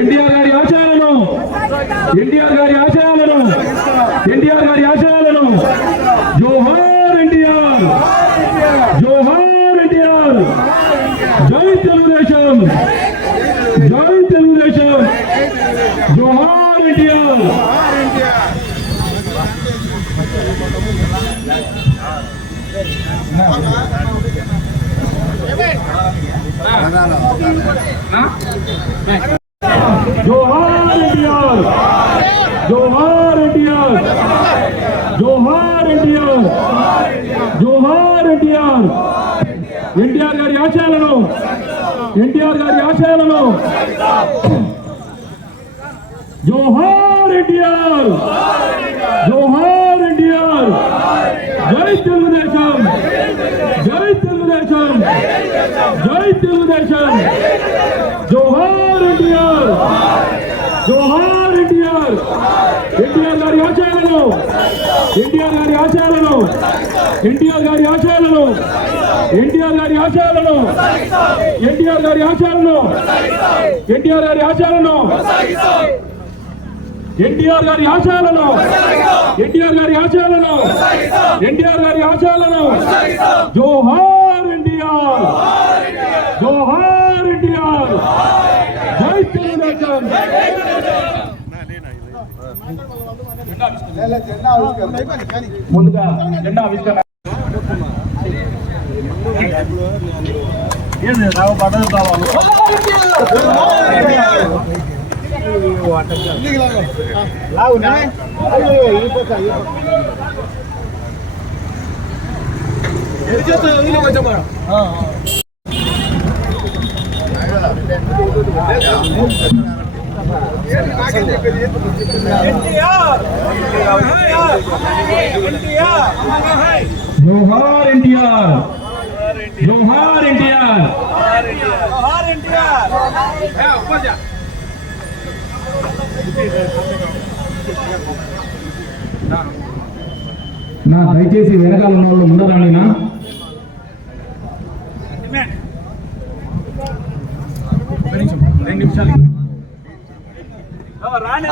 ఎన్టీఆర్ గారి ఆశయాలను ఎన్టీఆర్ గారి ఆశయాలను ఎన్టీఆర్ గారి ఆశయాలను. జోహార్ ఎన్టీఆర్ జోహార్ ఎన్టీఆర్. జై తెలుగుదేశం జై తెలుగుదేశం. జోహార్ ఎన్టీఆర్. జోహార్ ఎన్టీఆర్ జోహార్ ఎన్టీఆర్. జోహార్ ఎన్టీఆర్. జోహార్ ఎన్టీఆర్. ఎన్టీఆర్ గారి ఆశయాలను ఎన్టీఆర్ గారి ఆశయాలను. జోహార్ ఎన్టీఆర్. జోహార్ ఎన్టీఆర్. జై తెలుగుదేశం. జై తెలుగుదేశం. జై తెలుగుదేశం జోహార్ ఎన్టీఆర్ జోహార్ ఎన్టీఆర్ ఎన్టీఆర్ గారి ఆశయాలను ఎన్టీఆర్ గారి ఆశయాలను ఎన్టీఆర్ గారి ఆశయాలను ఎన్టీఆర్ గారి ఆశయాలను ఎన్టీఆర్ గారి ఆశయాలను ఎన్టీఆర్ గారి ఆశయాలను ఎన్టీఆర్ గారి ఆశయాలను ఎన్టీఆర్ గారి ఆశయాలను ఎన్టీఆర్ గారి ఆశయాలను జోహార్ ఎన్టీఆర్ జోహార్ ఎన్టీఆర్. జై తెలుగుదేశం ముందుగా జెండా ఆవిష్కరణ जोहार इंडिया जोहार इंडिया जोहार इंडिया ना दयचे నా దయచేసి ना రాని